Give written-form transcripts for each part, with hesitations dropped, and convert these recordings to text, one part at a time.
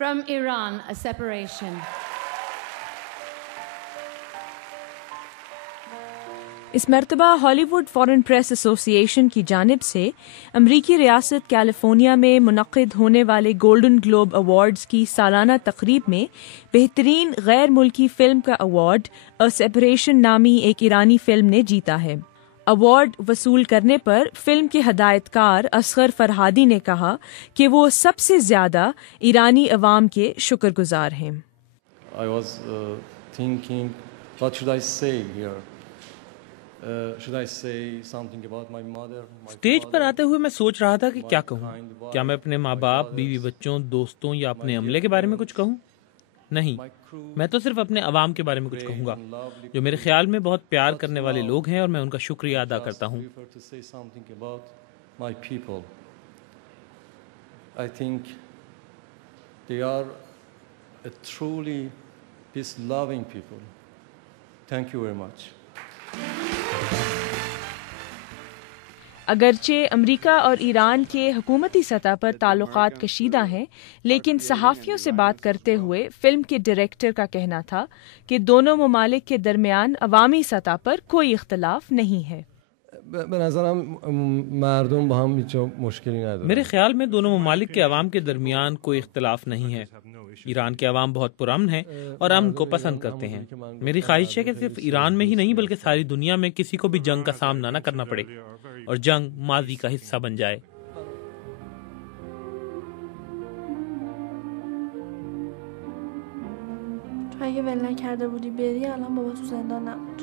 From Iran, a separation. اس مرتبہ ہالی would foreign press ایسوسی ایشن کی جانب سے امریکی ریاست کیلیفورنیا میں منعقد ہونے والے گولڈن گلوب ایوارڈز کی سالانہ تقریب میں بہترین غیر ملکی فلم کا ایوارڈ اے سیپریشن نامی ایک ایرانی فلم نے جیتا ہے۔ ایوارڈ وصول کرنے پر فلم کے ہدایت کار اصغر فرہادی نے کہا کہ وہ سب سے زیادہ ایرانی عوام کے شکر گزار ہیں۔ I was thinking, what should I say here? Should I say something about my mother? Stage پر آتے ہوئے میں سوچ رہا تھا کہ کیا کہوں۔ کیا میں اپنے ماں باپ، بیوی بچوں، دوستوں یا اپنے عملے کے بارے میں کچھ کہوں؟ نہیں، میں تو صرف اپنے عوام کے بارے میں کچھ کہوں گا، جو میرے خیال میں بہت پیار کرنے والے لوگ ہیں اور میں ان کا شکریہ ادا کرتا ہوں۔ I think they are a truly peace-loving people. Thank you very much. اگرچہ امریکہ اور ایران کے حکومتی سطح پر تعلقات کشیدہ ہیں، لیکن صحافیوں سے بات کرتے ہوئے فلم کے ڈائریکٹر کا کہنا تھا کہ دونوں ممالک کے درمیان عوامی سطح پر کوئی اختلاف نہیں ہے۔ میرے خیال میں دونوں ممالک کے عوام کے درمیان کوئی اختلاف نہیں ہے۔ ایران کے عوام بہت پرامن ہیں اور امن کو پسند کرتے ہیں۔ میری خواہش ہے کہ صرف ایران میں ہی نہیں بلکہ ساری دنیا میں کسی کو بھی جنگ کا سامنا نہ کرنا پڑے اور جنگ ماضی کا حصہ بن جائے۔ تو اگه ول نکرده بودی بری الان بابا تو زندان نبود.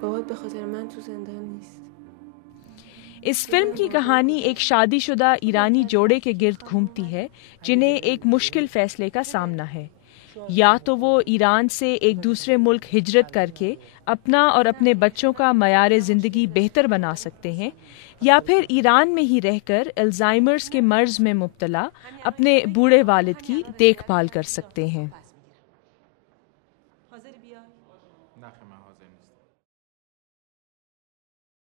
بابات به خاطر من تو زندان نیست. اس فلم کی کہانی ایک شادی شدہ ایرانی جوڑے کے گرد گھومتی ہے جنہیں ایک مشکل فیصلے کا سامنا ہے۔ یا تو وہ ایران سے ایک دوسرے ملک ہجرت کر کے اپنا اور اپنے بچوں کا معیار زندگی بہتر بنا سکتے ہیں، یا پھر ایران میں ہی رہ کر الزائمرز کے مرض میں مبتلا اپنے بوڑھے والد کی دیکھ بھال کر سکتے ہیں۔